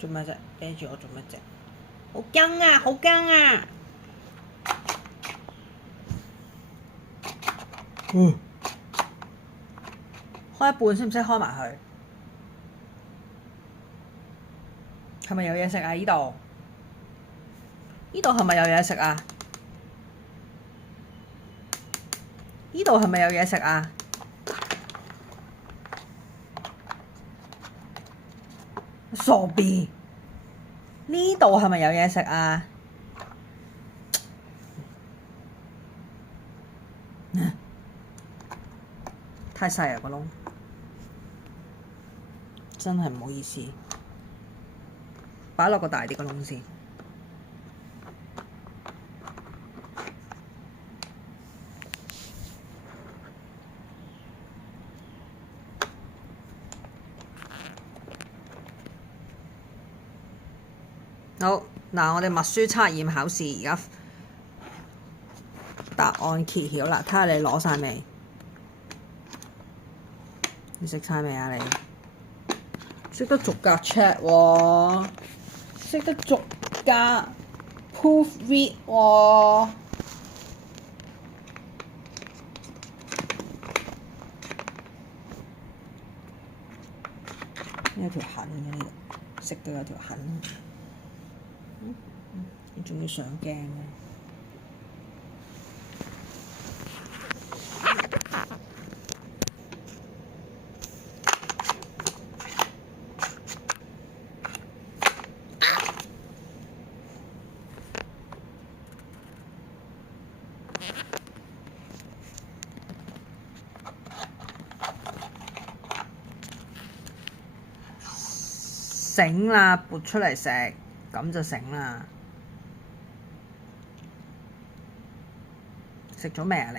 做咩啫？啤住我做咩啫？好驚啊！好驚啊！開一半識唔識開埋佢？係咪有嘢食啊？呢度係咪有嘢食啊？呢度係咪有嘢食啊？傻 B， 呢度係咪有嘢食啊？太細啊個窿，真係唔好意思，擺落個大啲個窿先。好，嗱，我哋默書測驗考試而家答案揭曉啦，睇下你攞晒未？你識晒未啊？你識得逐格 check 喎，識得逐格 proofread 喎。有條痕嘅呢度，食到有條痕。你仲要上鏡嘅？醒啦，撥出嚟食，咁就醒啦。食咗未啊你？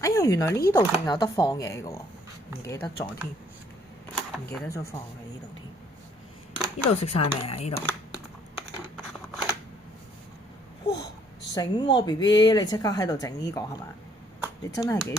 哎呀，原來呢度仲有得放嘢嘅喎，唔記得咗添，唔記得咗放喺呢度添。呢度食晒未啊？呢度，哇，醒喎 BB，你即刻喺度整呢個係嘛？你真係幾〜